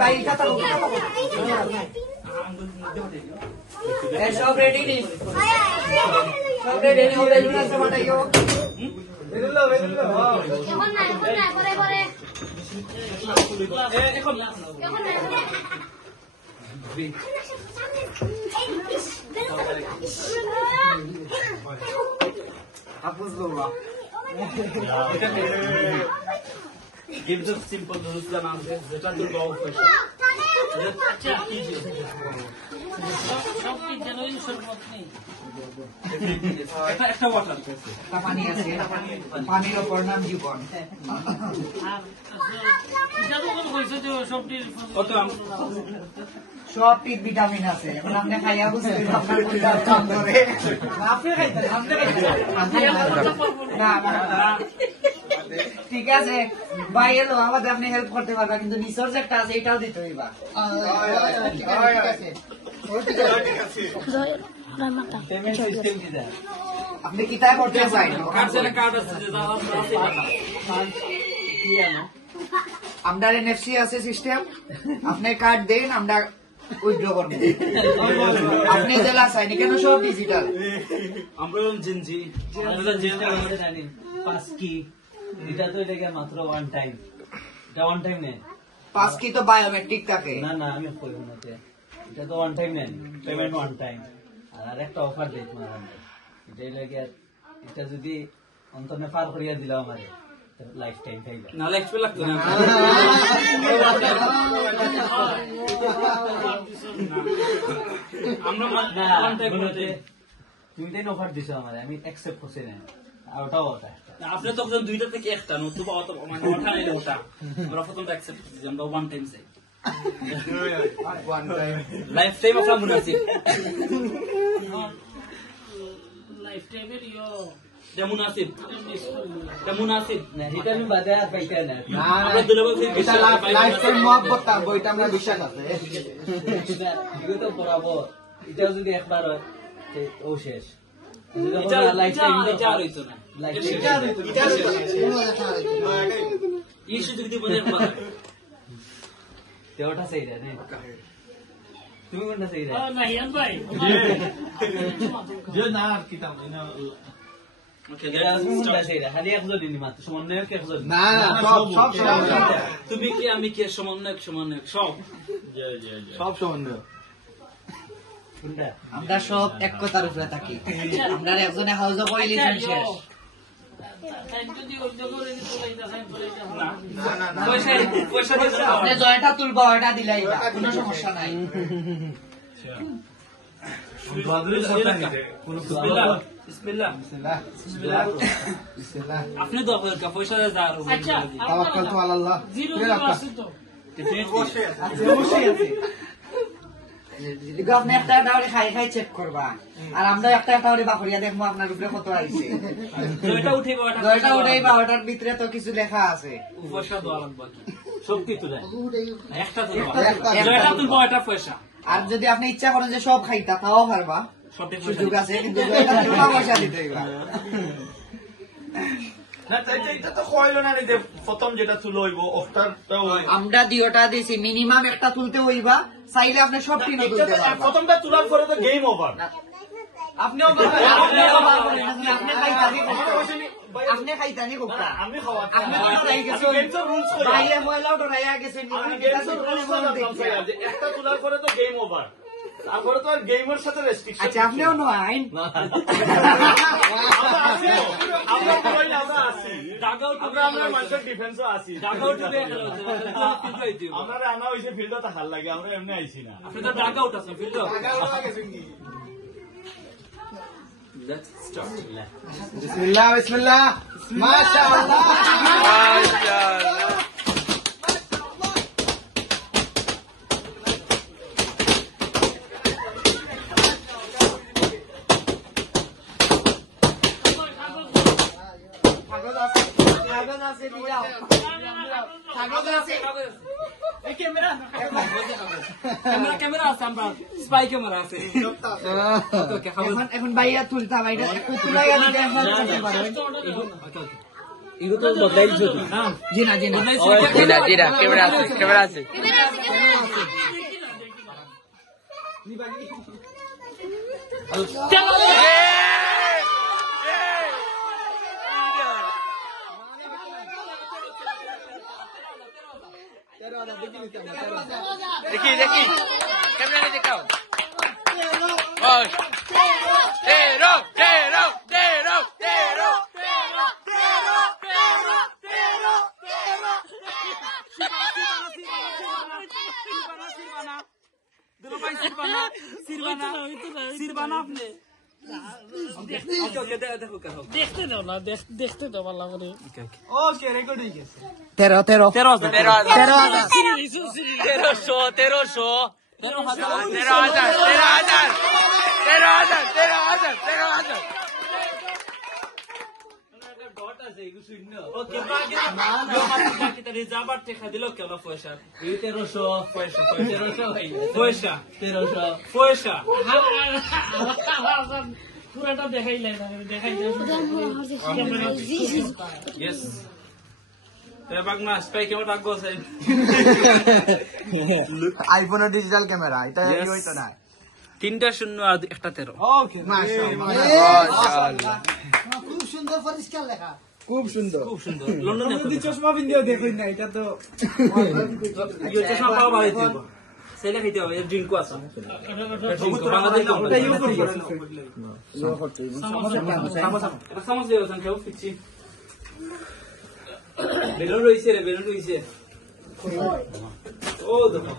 ভাই কথা সব রেডি নি সব রেডি নি ওদের জন্য বাটাইও এখন না পরে পরে এখন Hapus lola. Give the simple rules the naam se. Jeta tu gaao first. अच्छा कीजिए. सब की जनवरी शरबत नहीं. একটা ওয়াটার একটা পানি আছে পানির উপর নাম জীবন আর জাদু কোন কইছে যে সবটির কত সবটি ভিটামিন আছে এখন আপনি খাইয়া বুঝবেন আপনার কোনটা কাম করে আপনি খাইতে না ঠিক আছে ভাই এলো আমাদের আপনি হেল্প করতে পারবেন কিন্তু রিসোর্স একটা আছে এটাও দিতে হইবা ঠিক আছে ঠিক আছে পেমেন্ট সিস্টেম কি দেয় আপনি কিতায় করতে চাই কার্ড আছে কার্ড আছে যে দাদা আছে কি জানো আমরা এনএফসি আছে সিস্টেম আপনি কার্ড দেন আমরা উইথড্র করব আপনি জেলা চাই কেন সব ডিজিটাল আমরা জিনজি আমরা জেলা আমাদের জানি পাস কি এটা তো এটা মাত্র ওয়ান টাইম এটা ওয়ান টাইম নেই পাস কি তো বায়োমেট্রিক থাকে না না আমি কইব না এটা তো ওয়ান টাইম নেন পেমেন্ট ওয়ান টাইম আর একটা অফার দেই তোমার এটাই লাগে এটা যদি অন্তনে পার করিয়া দিলাম আমারে লাইফ টাইম থাকবে না লাইফ টাইম লাগতো না আমরা ওয়ান টাইম করতে তুমি দেন অফার দিছো আমারে আমি অ্যাকসেপ্ট করছি না আর ওটাও ওটা আপনি তো যখন দুইটা থেকে একটা নতুবা অত মানে ওঠা নাই ওটা আমরা প্রথমটা অ্যাকসেপ্ট করছি আমরা ওয়ান টাইম চাই লাইফ টাইম আপনার মুনাসিব লাইফ টাইমের মুনাসিব মুনাসিব না এটা আমি বাদে আর পাইতে না আমরা দুলবল এটা লাইফ টাইম মোহাব্বত তার বইটা আমরা বিশ্বাস আছে এগুলো তো বরাবর এটা যদি একবার ও শেষ এটা লাইফ টাইম এটা আর হইতো না লাইফ টাইম এটা এই শুধু যদি বলে দেওয়াটা সেই রে তুমি কোনটা সেই রে না হিয়ান ভাই যে না আর কিতাব না ওকে গাইস কোনটা সেই রে খালি একজন দিনি মাত্র সমন্বয়ক একজন না না সব তুমি কি আমি কি সমন্বয়ক সব সব সমন্বয়ক কোনটা আমরা সব এক কথার উপরে থাকি আমরা একজনে হাউস অফ ইলিজেন শেষ আপনি জয়টা তুলবো ওটা দিলাই কোনো সমস্যা নাই আপনি তো পয়সা আপনি একটা টাওয়ারে খাই খাই চেক করবা আর আমরা একটা টাওয়ারে বাকরিয়া দেখবো আপনার উপরে কত আইছে জয়টা উঠাইবা ওটার ভিতরে তো কিছু লেখা আছে সব কিছু একটা তুলবা এটা পয়সা আর যদি আপনি ইচ্ছা করেন যে সব খাইতা তাও পারবা সুযোগ আছে কিন্তু পয়সা দিতে হইবা আমরা দুইটা দিছি মিনিমাম একটা তুলতে হইবা চাইলে আপনি সব তিন তুলতে পারবেন প্রথমটা তোলার পরে তো গেম ওভার আপনিও আপনি খাইতানি কোকটা আমি খাওয়া আপনি খাই গেছেন রুলস কই বাইরে ময়লা উঠাইয়া গেছেন একটা তোলার পরে তো গেম ওভার তারপরে তো আর গেমের সাথে রেস্ট্রিকশন আচ্ছা আপনিও নো আইন আমরা কই না আমরা আছি ডাগআউট আমরা মানসিক ডিফেন্সও আছি ডাগআউট হবে আমরা আনা হইছে ফিল্ডটা হাল লাগে আমরা এমনি আইছি না আপনি তো ডাগআউট আছেন ফিল্ড ডাগআউট গেছেন কি Let's start. Bismillah, bismillah. MashaAllah. MashaAllah. Camera আছে আমরা স্পাই ক্যামেরা আছে এখন ভাইয়া তুলতা ভাইটা তুলাইয়া দিতে পারেন এগুলো তো বদলাইছো না জি না ক্যামেরা আছে দেখি ক্যামেরা দেখাও দেখতে দাও ভালো করে ওকে রেকর্ড হয়ে গেছে 1300 পুরাটা দেখাইলে দেখাই আইফোনের ডিজিটাল ক্যামেরা এটা হইতো না 3টা 0 আর একটা 13 ওকে মাশাআল্লাহ খুব সুন্দর পরিষ্কার লেখা খুব সুন্দর লন্ডনে যদি চশমা পিন্দিও দেখুন না এটা তো চশমা পাওয়া ভালো ছিল সেটা খাইতে হবে এর ড্রিঙ্কও আছে বাংলাদেশ এটা ইউ করি সমস্যা আছে কেউ ফিক্সি বেলুন রইছে ও দেখো